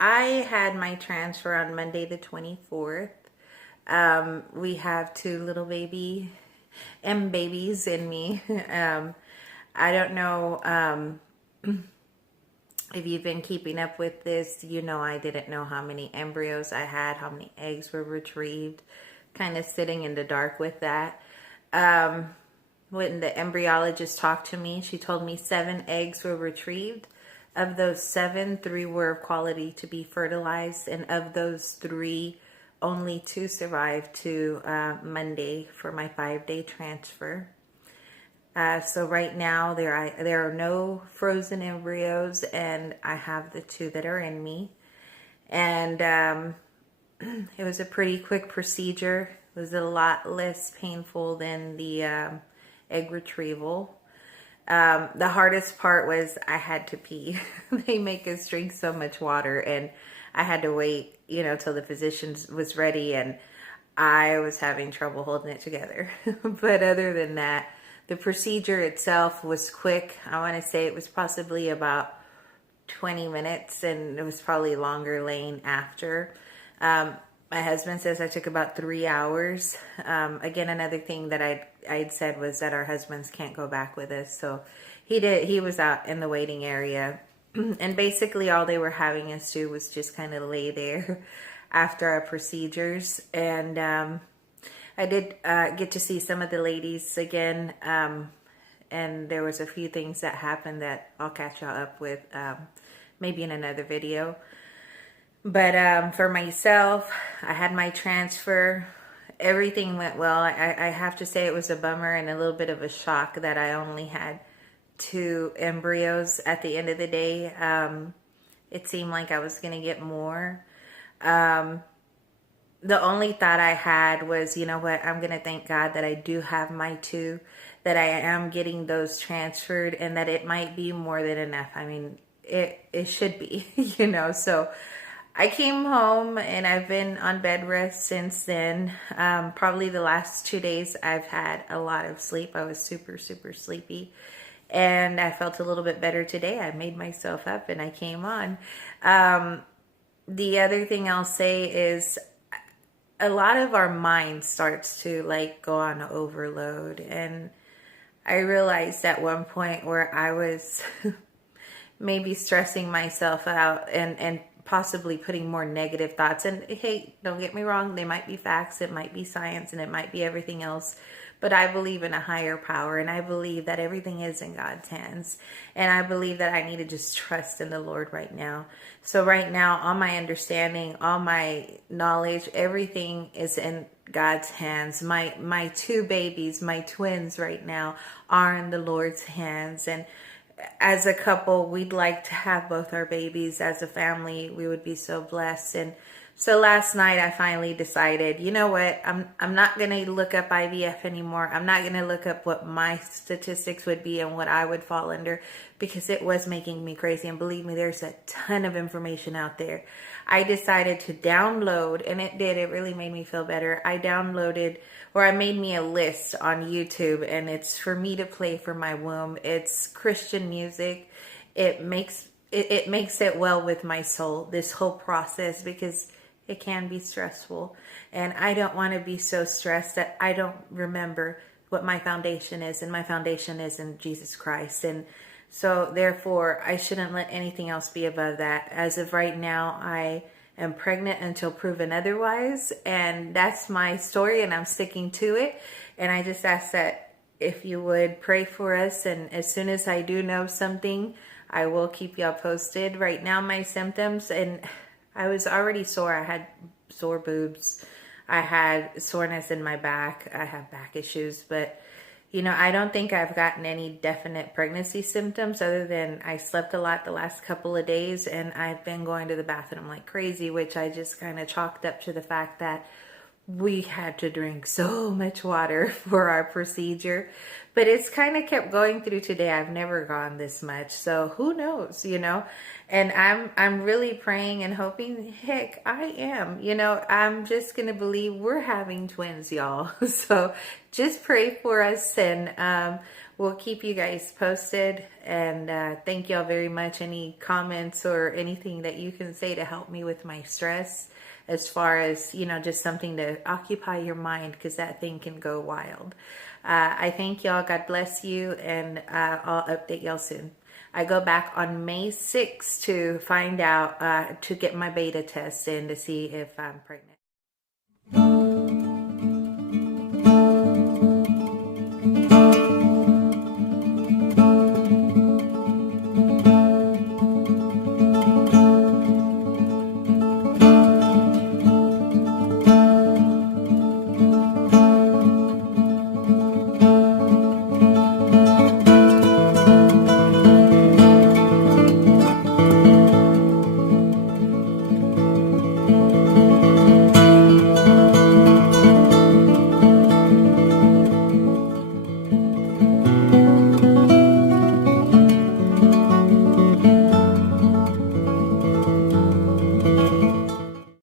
I had my transfer on Monday the 24th. We have two little babies in me. I don't know if you've been keeping up with this. You know, I didn't know how many embryos I had, how many eggs were retrieved, kind of sitting in the dark with that. When the embryologist talked to me, she told me 7 eggs were retrieved. Of those 7, 3 were of quality to be fertilized, and of those 3, only 2 survived to Monday for my 5-day transfer. So right now there are no frozen embryos, and I have the 2 that are in me. And it was a pretty quick procedure. It was a lot less painful than the egg retrieval. The hardest part was I had to pee. They make us drink so much water, and I had to wait, till the physician was ready, and I was having trouble holding it together. But other than that, the procedure itself was quick. I want to say it was possibly about 20 minutes, and it was probably longer laying after. My husband says I took about 3 hours. Again, another thing that I'd said was that our husbands can't go back with us. So he was out in the waiting area. And basically all they were having us do was just kind of lay there after our procedures. And I did get to see some of the ladies again. And there was a few things that happened that I'll catch y'all up with maybe in another video. But for myself, I had my transfer. Everything went well. I have to say it was a bummer and a little bit of a shock that I only had 2 embryos at the end of the day. It seemed like I was going to get more. The only thought I had was, you know what, I'm going to thank God that I do have my 2, that I am getting those transferred, and that it might be more than enough. I mean, it should be, so I came home and I've been on bed rest since then. Probably the last 2 days I've had a lot of sleep. I was super, super sleepy, and I felt a little bit better today. I made myself up and I came on. The other thing I'll say is a lot of our mind starts to go on overload. And I realized at one point where I was maybe stressing myself out and possibly putting more negative thoughts. And hey, don't get me wrong, they might be facts, it might be science, and it might be everything else. But I believe in a higher power, and I believe that everything is in God's hands. And I believe that I need to just trust in the Lord right now. So right now, all my understanding, all my knowledge, everything is in God's hands. My 2 babies, my twins right now, are in the Lord's hands. And as a couple, we'd like to have both our babies. As a family, we would be so blessed. And so last night I finally decided, you know what, I'm not going to look up IVF anymore. I'm not going to look up what my statistics would be and what I would fall under, because it was making me crazy. And believe me, there's a ton of information out there. I decided to download, and it really made me feel better. I made me a list on YouTube, and it's for me to play for my womb. It's Christian music. It makes it well with my soul, this whole process, because it can be stressful. And I don't want to be so stressed that I don't remember what my foundation is. And my foundation is in Jesus Christ. And so therefore, I shouldn't let anything else be above that. As of right now, I am pregnant until proven otherwise. And that's my story, and I'm sticking to it. And I just ask that if you would pray for us. And as soon as I do know something, I will keep y'all posted. Right now, my symptoms, and I was already sore. I had sore boobs. I had soreness in my back. I have back issues. But, I don't think I've gotten any definite pregnancy symptoms other than I slept a lot the last couple of days. And I've been going to the bathroom like crazy, which I just kind of chalked up to the fact that we had to drink so much water for our procedure. But it's kind of kept going through today. I've never gone this much. So who knows, And I'm really praying and hoping, heck, I am. I'm just going to believe we're having twins, y'all. So just pray for us, and we'll keep you guys posted. And thank y'all very much. Any comments or anything that you can say to help me with my stress, as far as, just something to occupy your mind, because that thing can go wild. I thank y'all. God bless you. And I'll update y'all soon. I go back on May 6th to find out, to get my beta test in to see if I'm pregnant.